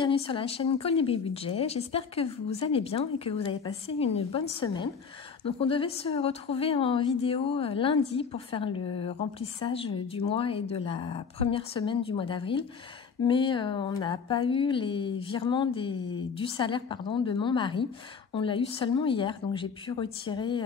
bienvenue sur la chaîne Colibri Budget. J'espère que vous allez bien et que vous avez passé une bonne semaine. Donc on devait se retrouver en vidéo lundi pour faire le remplissage du mois et de la première semaine du mois d'avril. Mais on n'a pas eu les virements du salaire de mon mari. On l'a eu seulement hier, donc j'ai pu retirer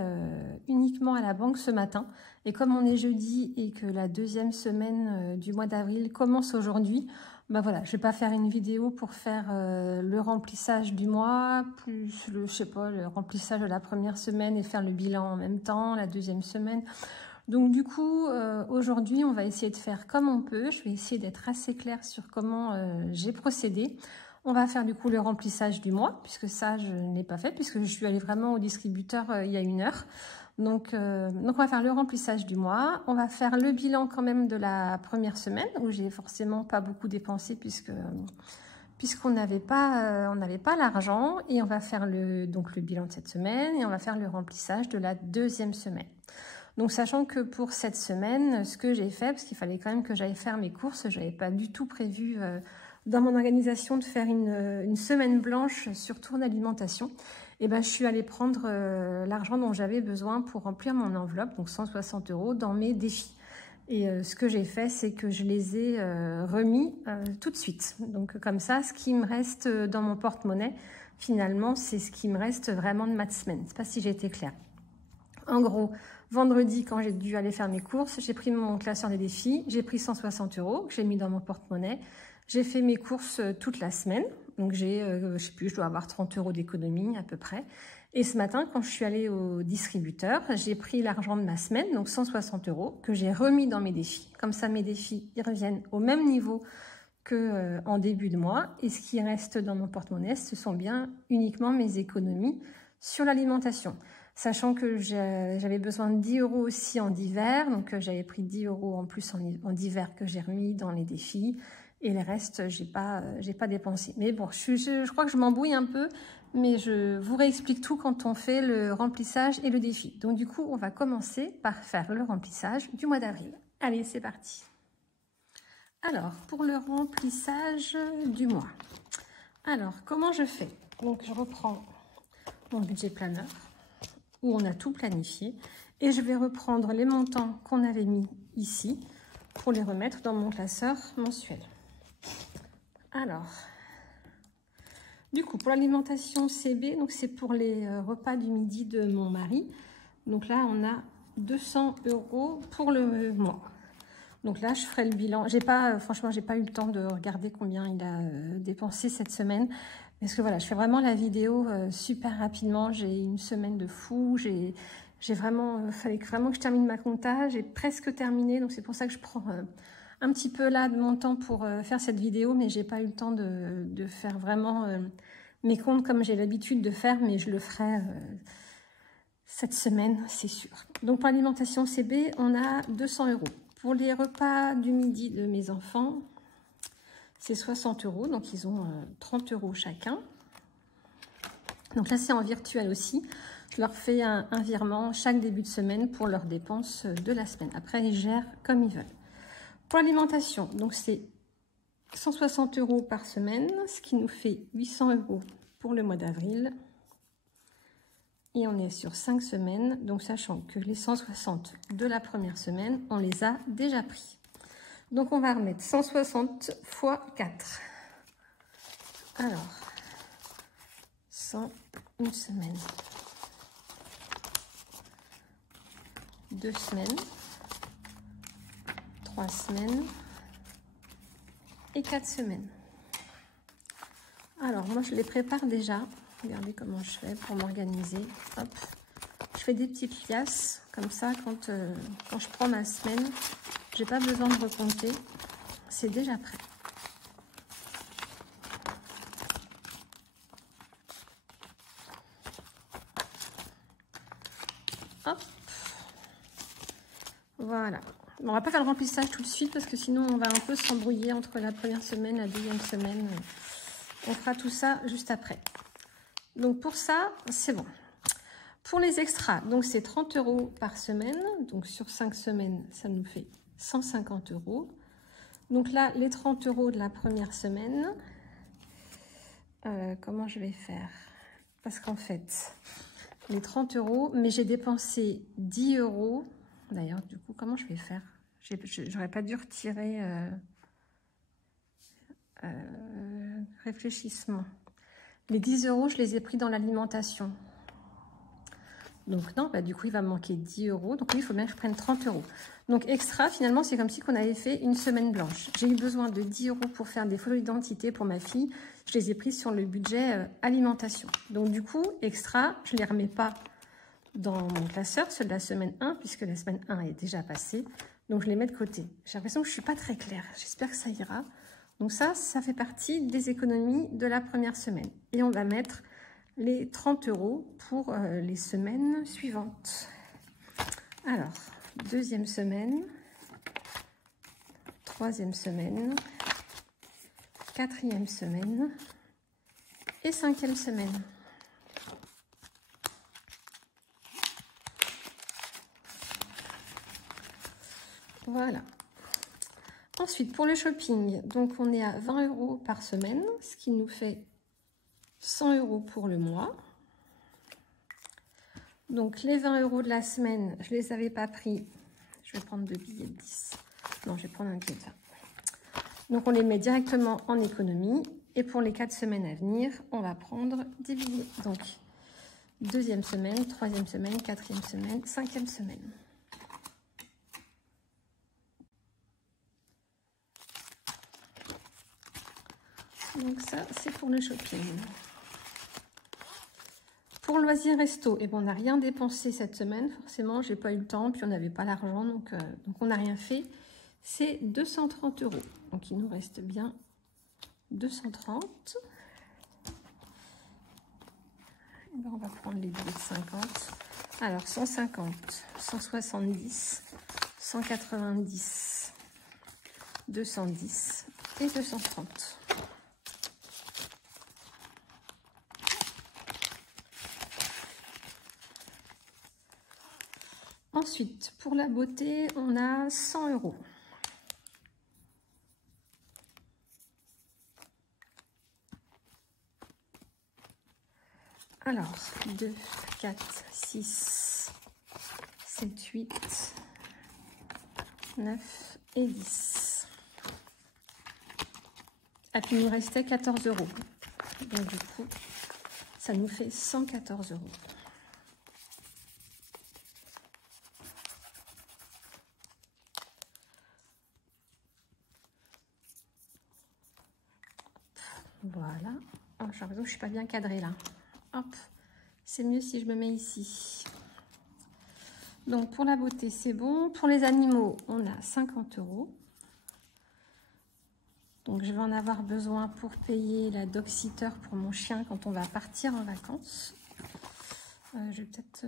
uniquement à la banque ce matin. Et comme on est jeudi et que la deuxième semaine du mois d'avril commence aujourd'hui, bah voilà, je ne vais pas faire une vidéo pour faire le remplissage du mois, plus le remplissage de la première semaine et faire le bilan en même temps, la deuxième semaine. Donc du coup, aujourd'hui, on va essayer de faire comme on peut. Je vais essayer d'être assez claire sur comment j'ai procédé. On va faire du coup le remplissage du mois, puisque ça, je ne l'ai pas fait, puisque je suis allée vraiment au distributeur il y a 1 heure. Donc on va faire le remplissage du mois. On va faire le bilan quand même de la première semaine, où j'ai forcément pas beaucoup dépensé, puisqu'on n'avait pas, l'argent. Et on va faire le bilan de cette semaine, et on va faire le remplissage de la deuxième semaine. Donc, sachant que pour cette semaine, ce que j'ai fait, parce qu'il fallait quand même que j'aille faire mes courses, je n'avais pas du tout prévu dans mon organisation de faire une semaine blanche sur tour d'alimentation. Et ben, je suis allée prendre l'argent dont j'avais besoin pour remplir mon enveloppe, donc 160 € dans mes défis. Et ce que j'ai fait, c'est que je les ai remis tout de suite. Donc, comme ça, ce qui me reste dans mon porte-monnaie, finalement, c'est ce qui me reste vraiment de ma semaine. Je ne sais pas si j'ai été claire. En gros, vendredi, quand j'ai dû aller faire mes courses, j'ai pris mon classeur des défis, j'ai pris 160 € que j'ai mis dans mon porte-monnaie. J'ai fait mes courses toute la semaine, donc j'ai, je sais plus, je dois avoir 30 € d'économie à peu près. Et ce matin, quand je suis allée au distributeur, j'ai pris l'argent de ma semaine, donc 160 € que j'ai remis dans mes défis. Comme ça, mes défis, ils reviennent au même niveau qu'en début de mois. Et ce qui reste dans mon porte-monnaie, ce sont bien uniquement mes économies sur l'alimentation. Sachant que j'avais besoin de 10 € aussi en divers, donc j'avais pris 10 € en plus en divers que j'ai remis dans les défis, et le reste, j'ai pas dépensé. Mais bon, je crois que je m'embrouille un peu, mais je vous réexplique tout quand on fait le remplissage et le défi. Donc du coup, on va commencer par faire le remplissage du mois d'avril. Allez, c'est parti. Alors, pour le remplissage du mois. Alors, comment je fais? Donc, je reprends mon budget planeur, où on a tout planifié, et je vais reprendre les montants qu'on avait mis ici pour les remettre dans mon classeur mensuel. Alors, du coup, pour l'alimentation CB, donc c'est pour les repas du midi de mon mari. Donc là, on a 200 € pour le mois. Donc là, je ferai le bilan. Franchement, j'ai pas eu le temps de regarder combien il a dépensé cette semaine. Parce que voilà, je fais vraiment la vidéo super rapidement. J'ai une semaine de fou. Fallait vraiment que je termine ma compta. J'ai presque terminé. Donc c'est pour ça que je prends un petit peu là de mon temps pour faire cette vidéo. Mais j'ai pas eu le temps de faire vraiment mes comptes comme j'ai l'habitude de faire. Mais je le ferai cette semaine, c'est sûr. Donc pour l'alimentation CB, on a 200 €. Pour les repas du midi de mes enfants, c'est 60 €, donc ils ont 30 € chacun. Donc là, c'est en virtuel aussi. Je leur fais un virement chaque début de semaine pour leurs dépenses de la semaine. Après, ils gèrent comme ils veulent. Pour l'alimentation, donc c'est 160 € par semaine, ce qui nous fait 800 € pour le mois d'avril. Et on est sur 5 semaines, donc sachant que les 160 de la première semaine, on les a déjà pris. Donc on va remettre 160 x 4. Alors, 100, une semaine, 2 semaines, 3 semaines et 4 semaines. Alors moi je les prépare déjà. Regardez comment je fais pour m'organiser. Hop, je fais des petites liasses comme ça quand je prends ma semaine. J'ai pas besoin de recompter, c'est déjà prêt. Hop, voilà. Bon, on va pas faire le remplissage tout de suite parce que sinon on va un peu s'embrouiller entre la première semaine et la deuxième semaine. On fera tout ça juste après. Donc pour ça, c'est bon. Pour les extras, donc c'est 30 € par semaine. Donc sur 5 semaines, ça nous fait 150 €. Donc là, les 30 € de la première semaine, comment je vais faire? Parce qu'en fait, les 30 €, mais j'ai dépensé 10 €. D'ailleurs, du coup, comment je vais faire? J'aurais pas dû retirer réfléchissement. Les 10 €, je les ai pris dans l'alimentation. Donc non, bah, du coup, il va me manquer 10 €. Donc oui, il faut bien que je prenne 30 €. Donc extra, finalement, c'est comme si on avait fait une semaine blanche. J'ai eu besoin de 10 € pour faire des photos d'identité pour ma fille. Je les ai prises sur le budget alimentation. Donc du coup, extra, je ne les remets pas dans mon classeur, ceux de la semaine 1, puisque la semaine 1 est déjà passée. Donc je les mets de côté. J'ai l'impression que je ne suis pas très claire. J'espère que ça ira. Donc ça fait partie des économies de la première semaine. Et on va mettre les 30 € pour les semaines suivantes. Alors, deuxième semaine, troisième semaine, quatrième semaine et cinquième semaine. Voilà. Ensuite, pour le shopping, donc on est à 20 € par semaine, ce qui nous fait 100 € pour le mois. Donc les 20 € de la semaine, je ne les avais pas pris. Je vais prendre 2 billets de 10. Non, je vais prendre un billet de 20. Donc on les met directement en économie. Et pour les 4 semaines à venir, on va prendre des billets. Donc deuxième semaine, troisième semaine, quatrième semaine, cinquième semaine. Donc ça, c'est pour le shopping. Pour loisirs resto, et bon, on n'a rien dépensé cette semaine, forcément, j'ai pas eu le temps, puis on n'avait pas l'argent, donc on n'a rien fait. C'est 230 €. Donc il nous reste bien 230. Et ben, on va prendre les billets de 50. Alors 150, 170, 190, 210 et 230. Ensuite, pour la beauté, on a 100 €. Alors, 2, 4, 6, 7, 8, 9 et 10. Et puis, il nous restait 14 €. Donc, du coup, ça nous fait 114 €. Voilà. Oh, j'ai l'impression que je ne suis pas bien cadrée là. Hop, c'est mieux si je me mets ici. Donc pour la beauté, c'est bon. Pour les animaux, on a 50 €. Donc je vais en avoir besoin pour payer la dog-sitter pour mon chien quand on va partir en vacances. Je vais peut-être...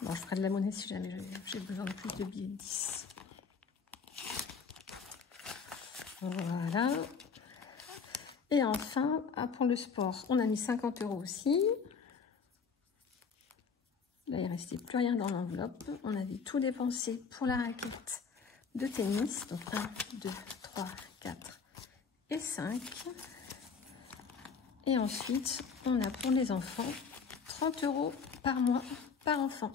Bon, je ferai de la monnaie si jamais j'ai besoin de plus de billets de 10. Voilà. Et enfin, pour le sport, on a mis 50 € aussi. Là, il ne restait plus rien dans l'enveloppe. On avait tout dépensé pour la raquette de tennis. Donc 1, 2, 3, 4 et 5. Et ensuite, on a pour les enfants 30 € par mois par enfant.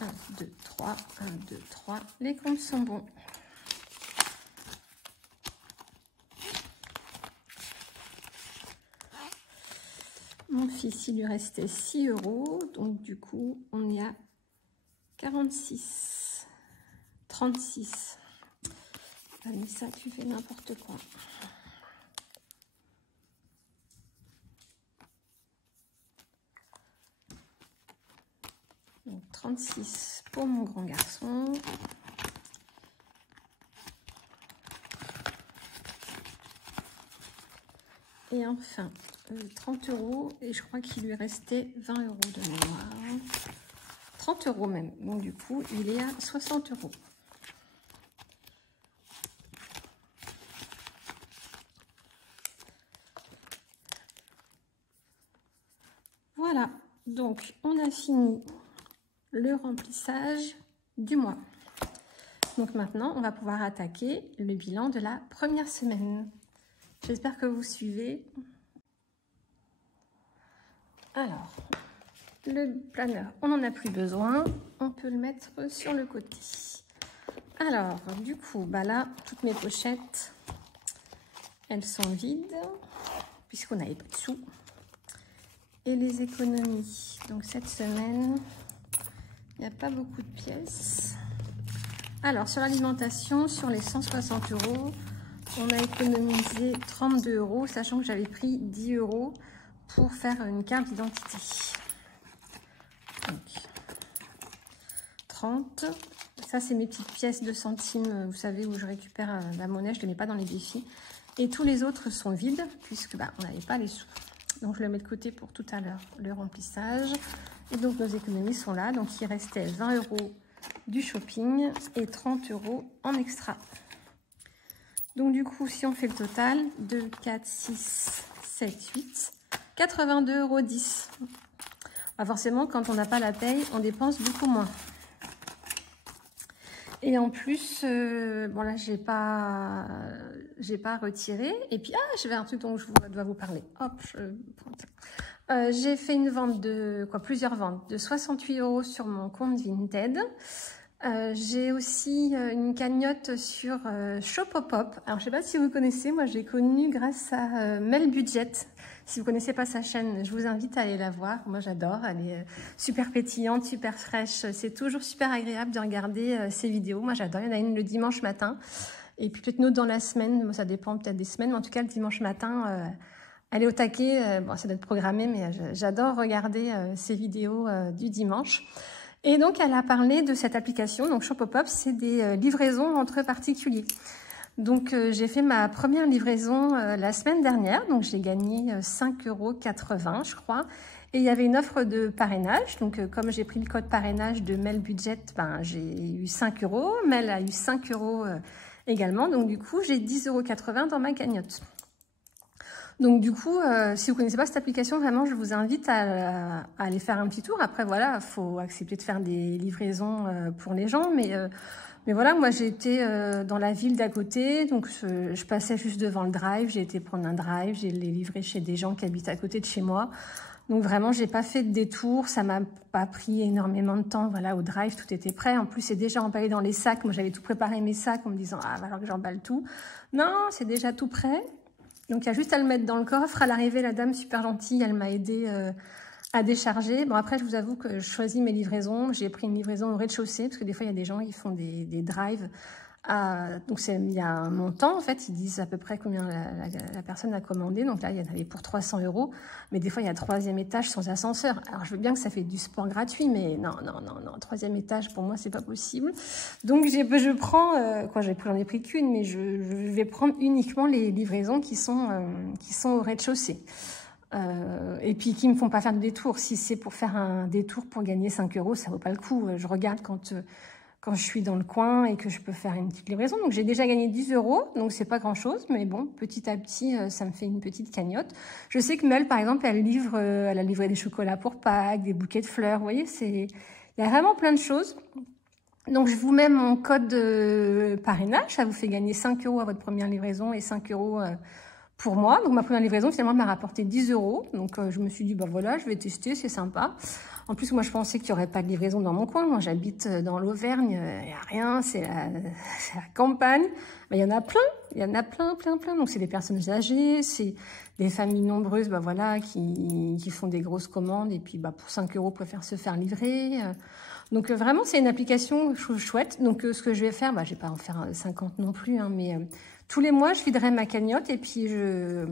Un, 2, 3, 1, 2, 3. Les comptes sont bons. Mon fils, il lui restait 6 €. Donc, du coup, on est à 46. 36. Vanessa, tu fais n'importe quoi. Donc, 36 pour mon grand garçon. Et enfin, 30 € et je crois qu'il lui restait 20 € de mémoire. 30 € même. Donc du coup, il est à 60 €. Voilà. Donc, on a fini le remplissage du mois. Donc maintenant, on va pouvoir attaquer le bilan de la première semaine. J'espère que vous suivez. Alors, le planeur, on n'en a plus besoin. On peut le mettre sur le côté. Alors, du coup, bah là, toutes mes pochettes, elles sont vides, puisqu'on n'avait pas de sous. Et les économies. Donc cette semaine, il n'y a pas beaucoup de pièces. Alors, sur l'alimentation, sur les 160 €, on a économisé 32 €, sachant que j'avais pris 10 € pour faire une carte d'identité. Donc, 30. Ça, c'est mes petites pièces de centimes, vous savez, où je récupère la monnaie, je ne les mets pas dans les défis. Et tous les autres sont vides, puisque bah, on n'avait pas les sous. Donc, je le mets de côté pour tout à l'heure, le remplissage. Et donc, nos économies sont là. Donc, il restait 20 € du shopping et 30 € en extra. Donc du coup, si on fait le total, 2, 4, 6, 7, 8, 82,10 €. Bah forcément, quand on n'a pas la paye, on dépense beaucoup moins. Et en plus, bon là, j'ai pas retiré. Et puis, j'avais un truc dont je dois vous parler. Hop, j'ai fait une vente de, plusieurs ventes, de 68 € sur mon compte Vinted. J'ai aussi une cagnotte sur Shopopop. Alors, je sais pas si vous connaissez, moi, j'ai connu grâce à Mel Budget. Si vous connaissez pas sa chaîne, je vous invite à aller la voir. Moi, j'adore. Elle est super pétillante, super fraîche. C'est toujours super agréable de regarder ses vidéos. Moi, j'adore. Il y en a une le dimanche matin. Et puis, peut-être une autre dans la semaine. Moi, ça dépend peut-être des semaines. Mais en tout cas, le dimanche matin, elle est au taquet. Bon, ça doit être programmé, mais j'adore regarder ses vidéos du dimanche. Et donc, elle a parlé de cette application. Donc, Shopopop, c'est des livraisons entre particuliers. Donc, j'ai fait ma première livraison la semaine dernière. Donc, j'ai gagné 5,80 €, je crois. Et il y avait une offre de parrainage. Donc, comme j'ai pris le code parrainage de Mel Budget, ben, j'ai eu 5 €. Mel a eu 5 € également. Donc, du coup, j'ai 10,80 € dans ma cagnotte. Donc du coup, si vous ne connaissez pas cette application, vraiment, je vous invite à aller faire un petit tour. Après, voilà, il faut accepter de faire des livraisons pour les gens. Mais voilà, moi, j'ai été dans la ville d'à côté. Donc, je passais juste devant le drive. J'ai été prendre un drive. J'ai les livré chez des gens qui habitent à côté de chez moi. Donc vraiment, j'ai pas fait de détour. Ça m'a pas pris énormément de temps. Voilà, au drive, tout était prêt. En plus, c'est déjà emballé dans les sacs. Moi, j'avais tout préparé mes sacs en me disant, ah, il va falloir que j'emballe tout. Non, c'est déjà tout prêt. Donc, il y a juste à le mettre dans le coffre. À l'arrivée, la dame super gentille, elle m'a aidé à décharger. Bon, après, je vous avoue que je choisis mes livraisons. J'ai pris une livraison au rez-de-chaussée, parce que des fois, il y a des gens qui font des drives. Donc, il y a un montant, en fait. Ils disent à peu près combien la personne a commandé. Donc là, il y en avait pour 300 €. Mais des fois, il y a 3e étage sans ascenseur. Alors, je veux bien que ça fait du sport gratuit, mais non. 3e étage, pour moi, c'est pas possible. Donc, je prends, j'en ai pris qu'une, mais je vais prendre uniquement les livraisons qui sont au rez-de-chaussée. Et puis qui me font pas faire de détour. Si c'est pour faire un détour pour gagner 5 €, ça vaut pas le coup. Je regarde quand je suis dans le coin et que je peux faire une petite livraison. Donc, j'ai déjà gagné 10 €, donc c'est pas grand-chose. Mais bon, petit à petit, ça me fait une petite cagnotte. Je sais que Mel, par exemple, elle a livré des chocolats pour Pâques, des bouquets de fleurs. Vous voyez, il y a vraiment plein de choses. Donc, je vous mets mon code de parrainage. Ça vous fait gagner 5 € à votre première livraison et 5 € pour moi. Donc, ma première livraison, finalement, m'a rapporté 10 €. Donc, je me suis dit, bah voilà, je vais tester, c'est sympa. En plus, moi, je pensais qu'il n'y aurait pas de livraison dans mon coin. Moi, j'habite dans l'Auvergne, il n'y a rien, c'est la campagne. Mais il y en a plein, plein. Donc, c'est des personnes âgées, c'est des familles nombreuses, bah voilà, qui font des grosses commandes. Et puis, bah, pour 5 € préfèrent se faire livrer. Donc, vraiment, c'est une application chouette. Donc, ce que je vais faire, bah, je ne vais pas en faire 50 non plus, hein, mais tous les mois, je viderai ma cagnotte et puis je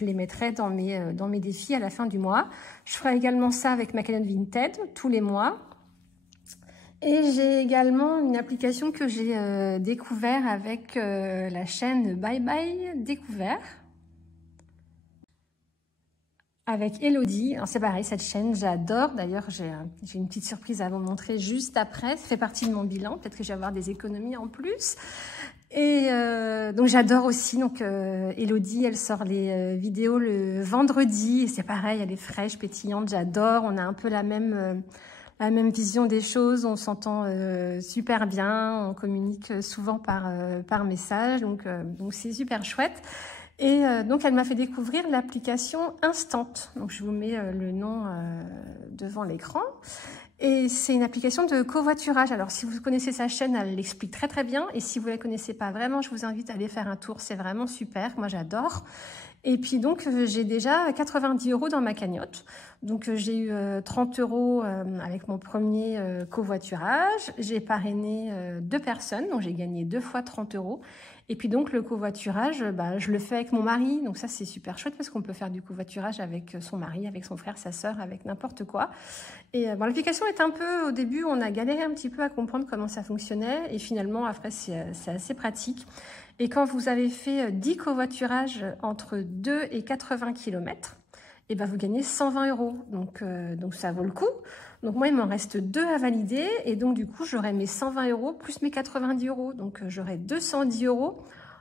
les mettrai dans mes défis à la fin du mois. Je ferai également ça avec ma cagnotte Vinted tous les mois. Et j'ai également une application que j'ai découvert avec la chaîne Bye Bye Découvert. Avec Elodie. C'est pareil, cette chaîne, j'adore. D'ailleurs, j'ai une petite surprise à vous montrer juste après. Ça fait partie de mon bilan. Peut-être que je vais avoir des économies en plus. Et donc, j'adore aussi. Donc, Elodie, elle sort les vidéos le vendredi. Et c'est pareil, elle est fraîche, pétillante. J'adore. On a un peu la même la même vision des choses, on s'entend super bien, on communique souvent par message, donc c'est super chouette. Et donc, elle m'a fait découvrir l'application Instant. Donc, je vous mets le nom devant l'écran. Et c'est une application de covoiturage. Alors, si vous connaissez sa chaîne, elle l'explique très très bien. Et si vous ne la connaissez pas vraiment, je vous invite à aller faire un tour. C'est vraiment super. Moi, j'adore. Et puis donc, j'ai déjà 90 € dans ma cagnotte. Donc, j'ai eu 30 € avec mon premier covoiturage. J'ai parrainé 2 personnes. Donc, j'ai gagné 2 fois 30 €. Et puis donc, le covoiturage, je le fais avec mon mari. Donc ça, c'est super chouette parce qu'on peut faire du covoiturage avec son mari, avec son frère, sa sœur, avec n'importe quoi. Et l'application est un peu, au début, on a galéré un petit peu à comprendre comment ça fonctionnait. Et finalement, après, c'est assez pratique. Et quand vous avez fait 10 covoiturages entre 2 et 80 km, et vous gagnez 120 €. Donc ça vaut le coup. Donc moi, il m'en reste 2 à valider. Et donc du coup, j'aurai mes 120 € plus mes 90 €. Donc j'aurai 210 €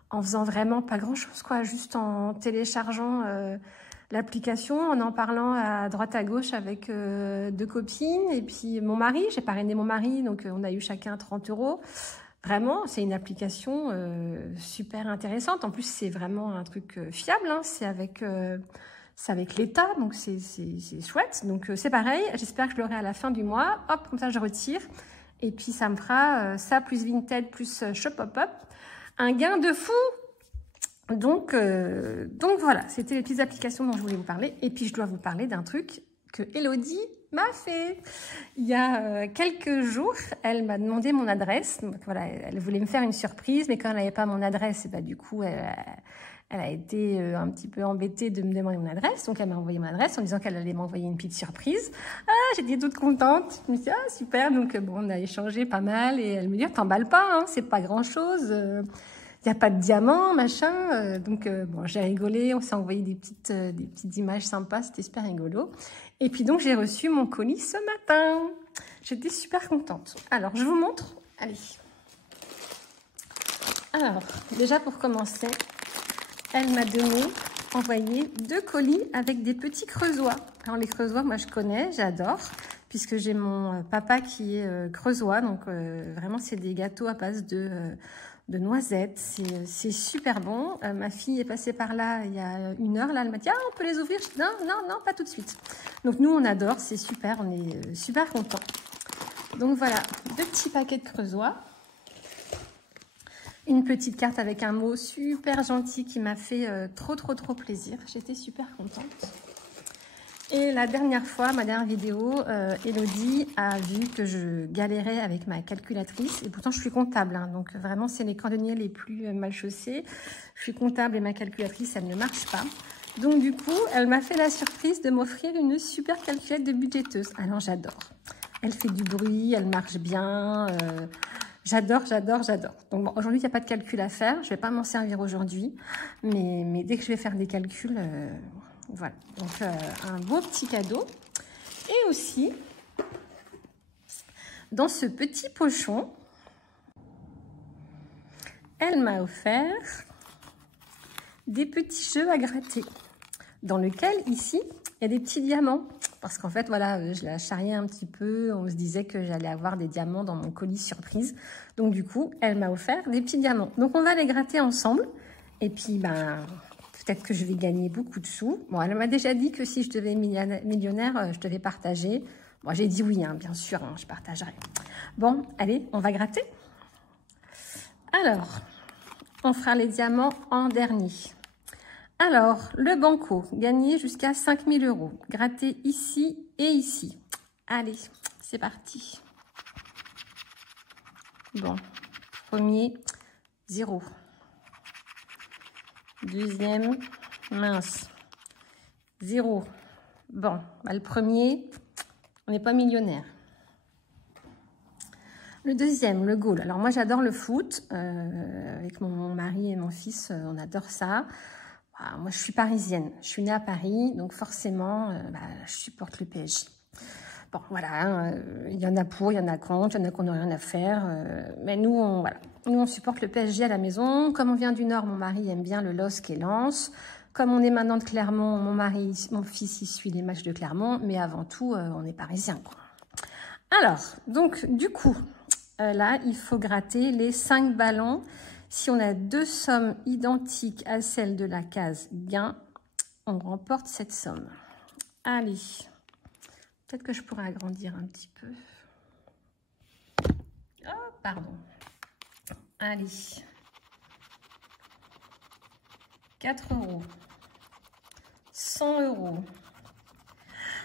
en faisant vraiment pas grand-chose, quoi. Juste en téléchargeant l'application, en parlant à droite à gauche avec 2 copines. Et puis mon mari, j'ai parrainé mon mari. Donc on a eu chacun 30 €. Vraiment, c'est une application super intéressante. En plus, c'est vraiment un truc fiable. Hein. C'est avec l'État, donc c'est chouette. Donc c'est pareil, j'espère que je l'aurai à la fin du mois. Hop, comme ça je retire. Et puis ça me fera ça plus Vinted plus Shop Hop Hop. Un gain de fou. Donc voilà, c'était les petites applications dont je voulais vous parler. Et puis je dois vous parler d'un truc que Elodie m'a fait. Il y a quelques jours, elle m'a demandé mon adresse. Donc voilà, elle voulait me faire une surprise, mais quand elle n'avait pas mon adresse, et du coup, elle a été un petit peu embêtée de me demander mon adresse. Donc, elle m'a envoyé mon adresse en disant qu'elle allait m'envoyer une petite surprise. Ah, j'étais toute contente. Je me suis dit, ah, super. Donc, bon, on a échangé pas mal. Et elle me dit, t'emballes pas, hein, c'est pas grand-chose. Il n'y a pas de diamant, machin. Bon, j'ai rigolé. On s'est envoyé des petites images sympas. C'était super rigolo. Et puis, donc, j'ai reçu mon colis ce matin. J'étais super contente. Alors, je vous montre. Allez. Alors, déjà, pour commencer, elle m'a envoyé 2 colis avec des petits creusois. Alors les creusois, moi je connais, j'adore, puisque j'ai mon papa qui est creusois. Donc vraiment, c'est des gâteaux à base de noisettes. C'est super bon. Ma fille est passée par là il y a 1 heure. Là, elle m'a dit, ah, on peut les ouvrir? Non, non, non, pas tout de suite. Donc nous, on adore, c'est super, on est super contents. Donc voilà, 2 petits paquets de creusois. Une petite carte avec un mot super gentil qui m'a fait trop plaisir. J'étais super contente. Et la dernière fois, ma dernière vidéo, Elodie a vu que je galérais avec ma calculatrice. Et pourtant, je suis comptable. Hein, donc vraiment, c'est les cordonniers les plus mal chaussés. Je suis comptable et ma calculatrice, elle ne marche pas. Donc du coup, elle m'a fait la surprise de m'offrir une super calculette de budgéteuse. Alors j'adore. Elle fait du bruit, elle marche bien. J'adore, j'adore, j'adore. Donc bon, aujourd'hui, il n'y a pas de calcul à faire. Je ne vais pas m'en servir aujourd'hui. Mais dès que je vais faire des calculs, voilà. Donc, un beau petit cadeau. Et aussi, dans ce petit pochon, elle m'a offert des petits jeux à gratter. Dans lequel, ici, il y a des petits diamants. Parce qu'en fait, voilà, je la charriais un petit peu. On se disait que j'allais avoir des diamants dans mon colis surprise. Donc, du coup, elle m'a offert des petits diamants. Donc, on va les gratter ensemble. Et puis, peut-être que je vais gagner beaucoup de sous. Bon, elle m'a déjà dit que si je devenais millionnaire, je devais partager. Moi, j'ai dit oui, hein, bien sûr, hein, je partagerai. Bon, allez, on va gratter. Alors, on fera les diamants en dernier. Alors, le banco, gagner jusqu'à 5 000 €. Gratter ici et ici. Allez, c'est parti. Bon, premier, 0. Deuxième, mince, 0. Bon, le premier, on n'est pas millionnaire. Le deuxième, le goal. Alors moi, j'adore le foot. Avec mon mari et mon fils, on adore ça. Moi, je suis parisienne. Je suis née à Paris, donc forcément, je supporte le PSG. Bon, voilà, il y en a pour, il y en a contre, il y en a qui n'ont rien à faire. Mais nous, on supporte le PSG à la maison. Comme on vient du Nord, mon mari aime bien le LOSC et Lens. Comme on est maintenant de Clermont, mon fils, il suit les matchs de Clermont. Mais avant tout, on est parisiens, quoi. Alors, donc, du coup, là, il faut gratter les 5 ballons. Si on a 2 sommes identiques à celles de la case gain, on remporte cette somme. Allez, peut-être que je pourrais agrandir un petit peu. Oh, pardon. Allez. 4 €. 100 €.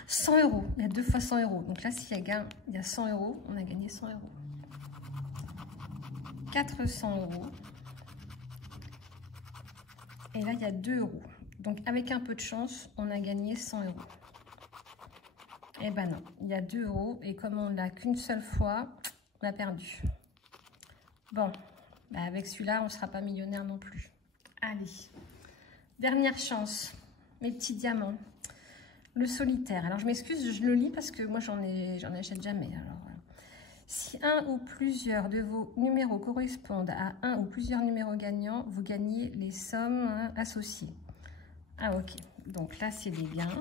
100 €. Il y a 2 fois 100 €. Donc là, s'il y a gain, il y a 100 €. On a gagné 100 €. 400 €. Et là, il y a 2 €. Donc, avec un peu de chance, on a gagné 100 €. Eh ben non, il y a 2 €. Et comme on l'a qu'une seule fois, on a perdu. Bon, bah avec celui-là, on ne sera pas millionnaire non plus. Allez, dernière chance. Mes petits diamants. Le solitaire. Alors, je m'excuse, je le lis parce que moi, j'en achète jamais. Alors, si un ou plusieurs de vos numéros correspondent à un ou plusieurs numéros gagnants, vous gagnez les sommes associées. Ah, ok. Donc là, c'est des gains.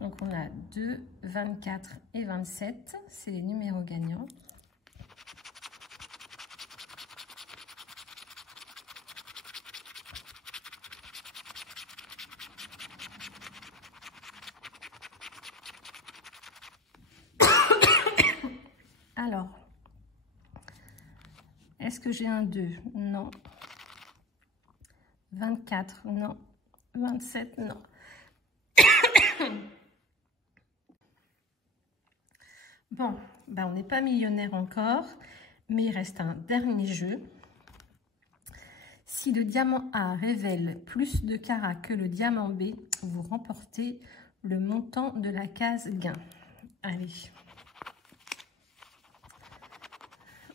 Donc, on a 2, 24 et 27. C'est les numéros gagnants. Alors, est-ce que j'ai un 2? Non. 24, non. 27, non. Bon, ben on n'est pas millionnaire encore, mais il reste un dernier jeu. Si le diamant A révèle plus de carats que le diamant B, vous remportez le montant de la case gain. Allez.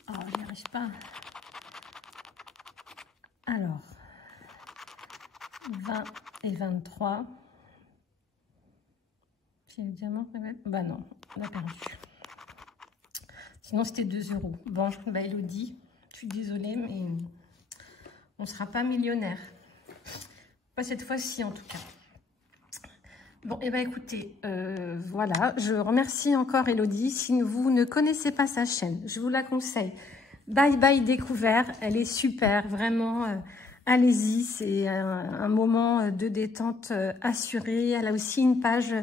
Oh, je n'y arrive pas. Alors, 20 et 23. Si le diamant révèle... Bah non, on a perdu. Sinon, c'était 2 €. Bon, bah Elodie, je suis désolée, mais on ne sera pas millionnaire. Pas cette fois-ci, en tout cas. Bon, et bien écoutez, voilà, je remercie encore Elodie. Si vous ne connaissez pas sa chaîne, je vous la conseille. Bye Bye Découvert, elle est super, vraiment, allez-y, c'est un moment de détente assuré. Elle a aussi une page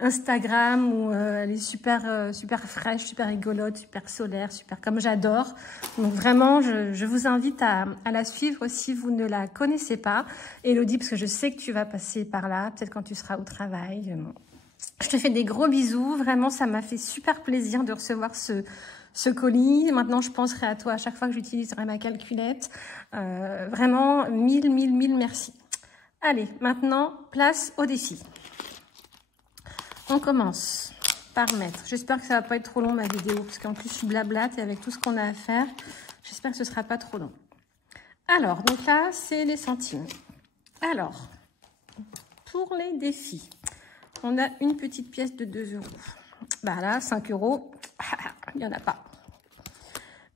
Instagram où elle est super, super fraîche, super rigolote, super solaire, super comme j'adore. Donc vraiment, je vous invite à la suivre si vous ne la connaissez pas. Elodie, parce que je sais que tu vas passer par là, peut-être quand tu seras au travail. Je te fais des gros bisous. Vraiment, ça m'a fait super plaisir de recevoir ce colis. Maintenant, je penserai à toi à chaque fois que j'utiliserai ma calculette. Vraiment, mille merci. Allez, maintenant, place au défi. On commence par mettre. J'espère que ça va pas être trop long ma vidéo, parce qu'en plus, je blablate et avec tout ce qu'on a à faire, j'espère que ce sera pas trop long. Alors, donc là, c'est les centimes. Alors, pour les défis, on a une petite pièce de 2 €. Bah là, 5 €, il n'y en a pas.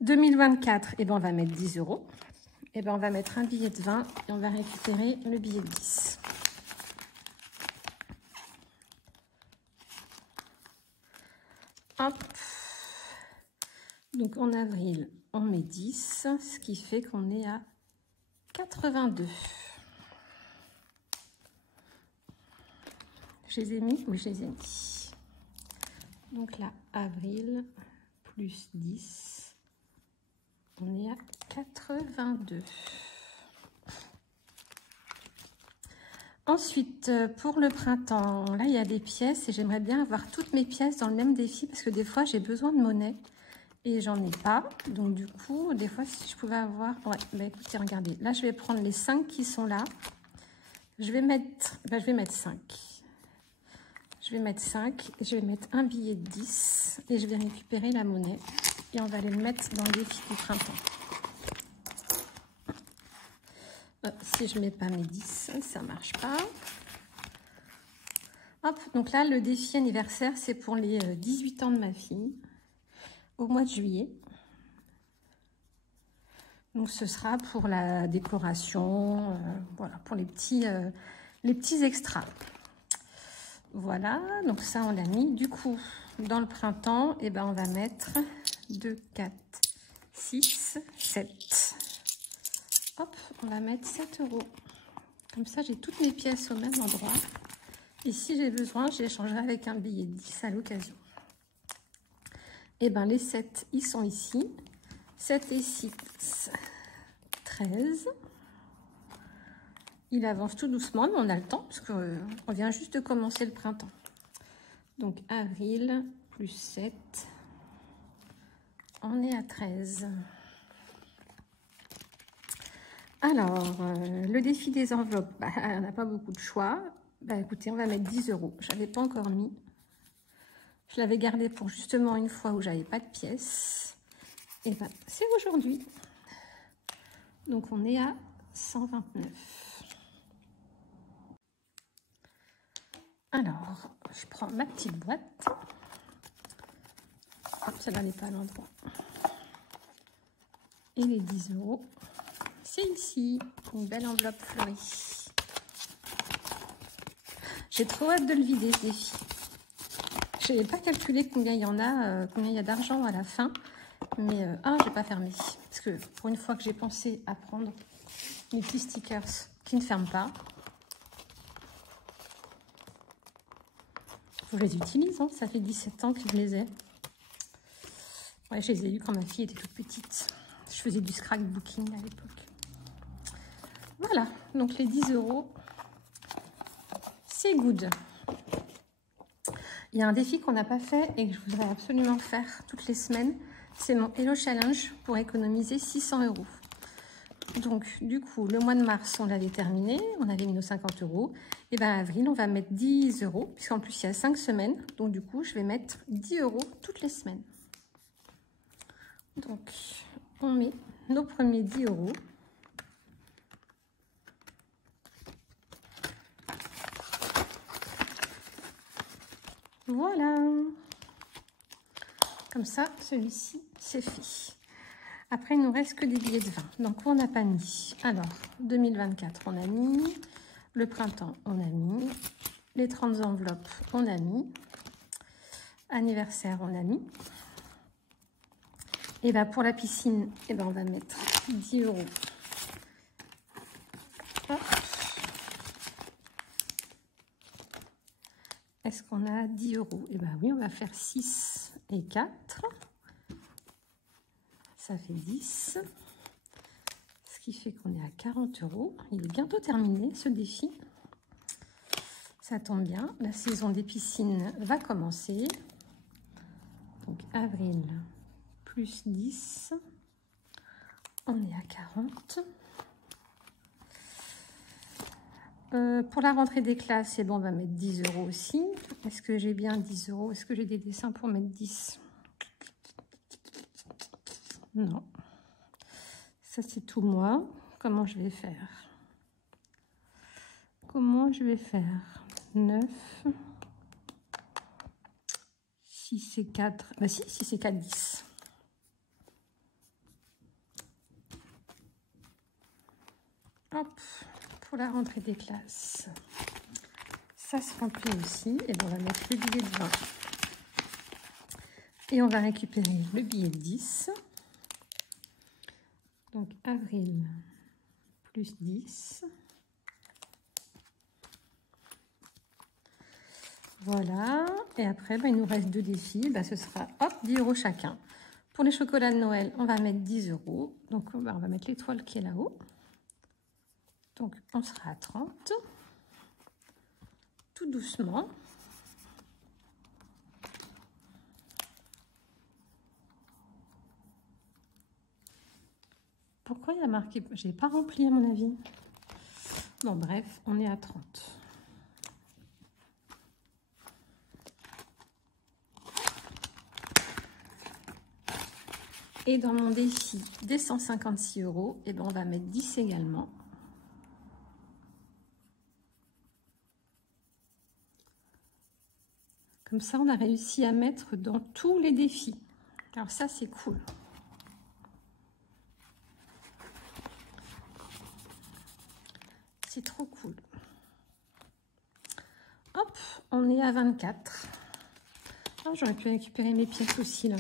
2024, et ben on va mettre 10 €. Et ben on va mettre un billet de 20 et on va récupérer le billet de 10. Hop. Donc en avril, on met 10, ce qui fait qu'on est à 82. Je les ai mis? Oui, je les ai mis. Donc là, avril plus 10, on est à 82. Ensuite, pour le printemps, là, il y a des pièces et j'aimerais bien avoir toutes mes pièces dans le même défi parce que des fois, j'ai besoin de monnaie et j'en ai pas. Donc, du coup, des fois, si je pouvais avoir... Ouais, bah écoutez, regardez. Là, je vais prendre les 5 qui sont là. Je vais mettre 5. Je vais mettre 5 et je vais mettre un billet de 10 et je vais récupérer la monnaie et on va aller le mettre dans le défi du printemps. Si je mets pas mes 10, ça marche pas. Hop, donc là, le défi anniversaire, c'est pour les 18 ans de ma fille, au mois de juillet. Donc, ce sera pour la décoration, voilà, pour les petits extras. Voilà, donc ça on l'a mis. Du coup, dans le printemps, et ben on va mettre 2, 4, 6, 7. Hop, on va mettre 7 €. Comme ça, j'ai toutes mes pièces au même endroit. Et si j'ai besoin, je les changerai avec un billet de 10 à l'occasion. Et ben les 7, ils sont ici. 7 et 6, 13. Il avance tout doucement, mais on a le temps parce qu'on vient juste de commencer le printemps. Donc avril plus 7, on est à 13. Alors, le défi des enveloppes, bah, on n'a pas beaucoup de choix. Bah, écoutez, on va mettre 10 €. Je l'avais pas encore mis. Je l'avais gardé pour justement une fois où j'avais pas de pièces. Et ben, c'est aujourd'hui. Donc, on est à 129. Alors, je prends ma petite boîte. Hop, celle-là n'est pas à l'endroit. Et les 10 €, c'est ici. Une belle enveloppe fleurie. J'ai trop hâte de le vider, ce défi. Je n'avais pas calculé combien il y en a, combien il y a d'argent à la fin. Mais, je n'ai pas fermé. Parce que pour une fois que j'ai pensé à prendre mes petits stickers qui ne ferment pas, faut que je les utilise, hein. Ça fait 17 ans que je les ai. Ouais, je les ai eus quand ma fille était toute petite. Je faisais du scrapbooking à l'époque. Voilà, donc les 10 €, c'est good. Il y a un défi qu'on n'a pas fait et que je voudrais absolument faire toutes les semaines. C'est mon Hello Challenge pour économiser 600 €. Donc, du coup, le mois de mars, on l'avait terminé. On avait mis nos 50 €. Et bien, avril, on va mettre 10 €. Puisqu'en plus, il y a 5 semaines. Donc, du coup, je vais mettre 10 € toutes les semaines. Donc, on met nos premiers 10 €. Voilà. Comme ça, celui-ci, c'est fait. Après, il ne nous reste que des billets de 20. Donc, on n'a pas mis. Alors, 2024, on a mis. Le printemps, on a mis. Les 30 enveloppes, on a mis. Anniversaire, on a mis. Et bien, pour la piscine, et ben, on va mettre 10 €. Hop. Est-ce qu'on a 10 €? Et bien oui, on va faire 6 et 4. Ça fait 10. Ce qui fait qu'on est à 40 €. Il est bientôt terminé, ce défi. Ça tombe bien. La saison des piscines va commencer. Donc, avril plus 10. On est à 40. Pour la rentrée des classes, c'est bon, on va mettre 10 € aussi. Est-ce que j'ai bien 10 €? Est-ce que j'ai des dessins pour mettre 10? Non. Ça, c'est tout moi. Comment je vais faire? Comment je vais faire? 9. 6 et 4. Bah si, 6 et 4, 10. Hop, pour la rentrée des classes. Ça se remplit aussi. Et bien, on va mettre le billet de 20. Et on va récupérer le billet de 10. Donc, avril plus 10. Voilà. Et après, ben, il nous reste 2 défis. Ben, ce sera, hop, 10 € chacun. Pour les chocolats de Noël, on va mettre 10 €. Donc, ben, on va mettre l'étoile qui est là-haut. Donc, on sera à 30. Tout doucement. Pourquoi il y a marqué? Je n'ai pas rempli à mon avis. Bon, bref, on est à 30. Et dans mon défi des 156 €, et ben on va mettre 10 également. Comme ça, on a réussi à mettre dans tous les défis. Alors ça, c'est cool. C'est trop cool. Hop, on est à 24. Oh, j'aurais pu récupérer mes pièces aussi là.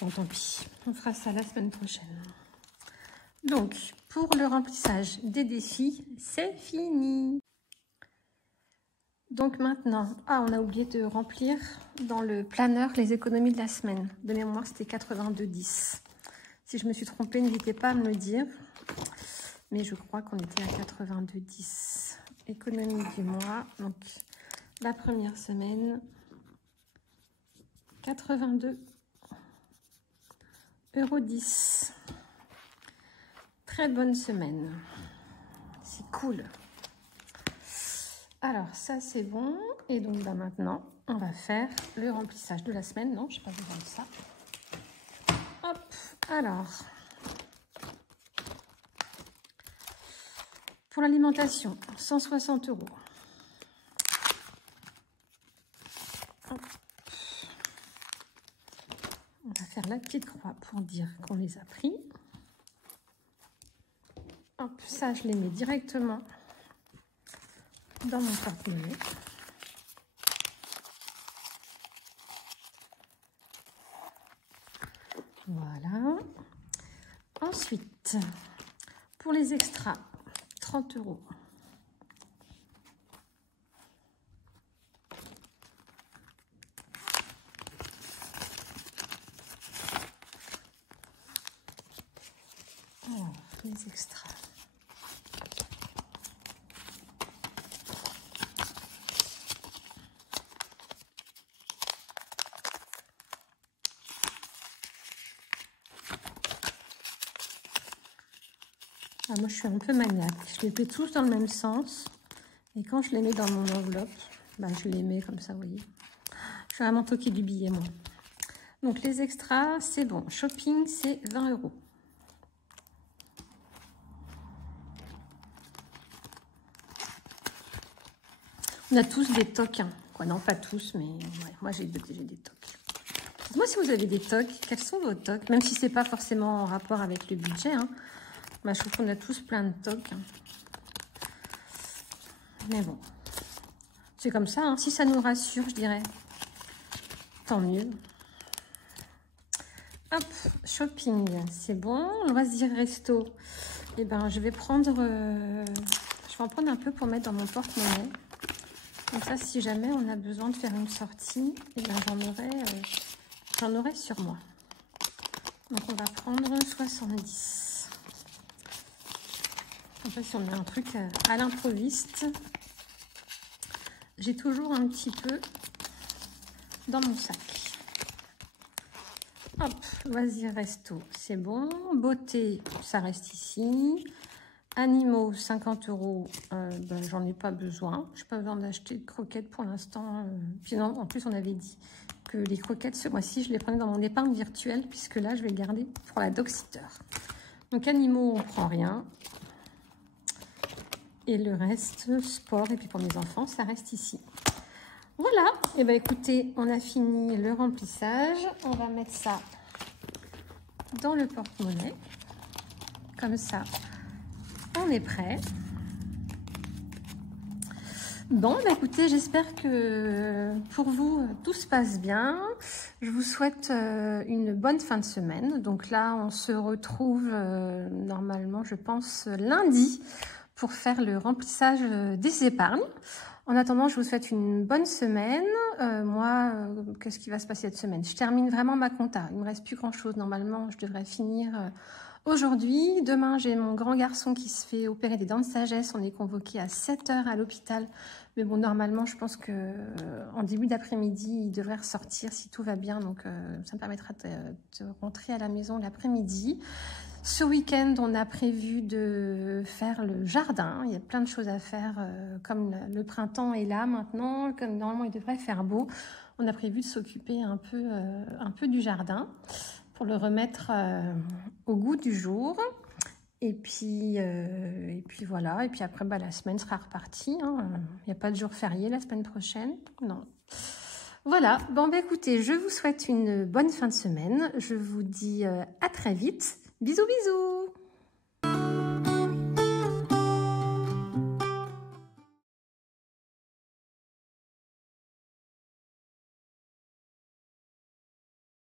Bon, tant pis, on fera ça la semaine prochaine. Donc, pour le remplissage des défis, c'est fini. Donc maintenant, on a oublié de remplir dans le planeur les économies de la semaine. De mémoire, c'était 82,10. Si je me suis trompée, n'hésitez pas à me le dire. Mais je crois qu'on était à 82,10. Économie du mois. Donc, la première semaine, 82,10 €. Très bonne semaine. C'est cool. Alors, ça, c'est bon. Et donc, maintenant, on va faire le remplissage de la semaine. Non, je n'ai pas besoin de ça. Hop, alors. Pour l'alimentation, 160 €. Hop. On va faire la petite croix pour dire qu'on les a pris. Hop, ça, je les mets directement dans mon porte-monnaie. Voilà. Ensuite, pour les extras, 30 €. Alors, les extras. Moi, je suis un peu maniaque. Je les mets tous dans le même sens. Et quand je les mets dans mon enveloppe, je les mets comme ça, vous voyez. Je suis vraiment toquée du billet, moi. Donc, les extras, c'est bon. Shopping, c'est 20 €. On a tous des tocs. Hein. Quoi, non, pas tous, mais ouais, moi, j'ai des tocs. Dites-moi si vous avez des tocs. Quels sont vos tocs? Même si ce n'est pas forcément en rapport avec le budget. Hein. Je trouve qu'on a tous plein de tocs. Mais bon, c'est comme ça. Hein. Si ça nous rassure, je dirais, tant mieux. Hop, shopping, c'est bon. Loisirs resto. Eh ben, je vais en prendre un peu pour mettre dans mon porte-monnaie. Comme ça, si jamais on a besoin de faire une sortie, eh ben, j'en aurai sur moi. Donc, on va prendre 70. En fait, si on a un truc à l'improviste, j'ai toujours un petit peu dans mon sac. Hop, loisirs resto, c'est bon. Beauté, ça reste ici. Animaux, 50 €, j'en ai pas besoin. Je n'ai pas besoin d'acheter de croquettes pour l'instant. Puis non, en plus, on avait dit que les croquettes, ce mois-ci, je les prenais dans mon épargne virtuelle, puisque là, je vais garder pour la dog-sitter. Donc, animaux, on ne prend rien. Et le reste, sport, et puis pour mes enfants, ça reste ici. Voilà, et bien écoutez, on a fini le remplissage. On va mettre ça dans le porte-monnaie. Comme ça, on est prêt. Bon, écoutez, j'espère que pour vous, tout se passe bien. Je vous souhaite une bonne fin de semaine. Donc là, on se retrouve normalement, je pense, lundi pour faire le remplissage des épargnes. En attendant, je vous souhaite une bonne semaine. Qu'est-ce qui va se passer cette semaine? Je termine vraiment ma compta. Il ne me reste plus grand-chose. Normalement, je devrais finir aujourd'hui. Demain, j'ai mon grand garçon qui se fait opérer des dents de sagesse. On est convoqué à 7 h à l'hôpital. Mais bon, normalement, je pense qu'en début d'après-midi, il devrait ressortir si tout va bien. Donc, ça me permettra de rentrer à la maison l'après-midi. Ce week-end, on a prévu de faire le jardin. Il y a plein de choses à faire, comme le printemps est là maintenant, comme normalement il devrait faire beau. On a prévu de s'occuper un peu du jardin pour le remettre au goût du jour. Et puis voilà. Et puis après, la semaine sera repartie. Hein. Il n'y a pas de jour férié la semaine prochaine. Non. Voilà. Bon, écoutez, je vous souhaite une bonne fin de semaine. Je vous dis à très vite. Bisous, bisous!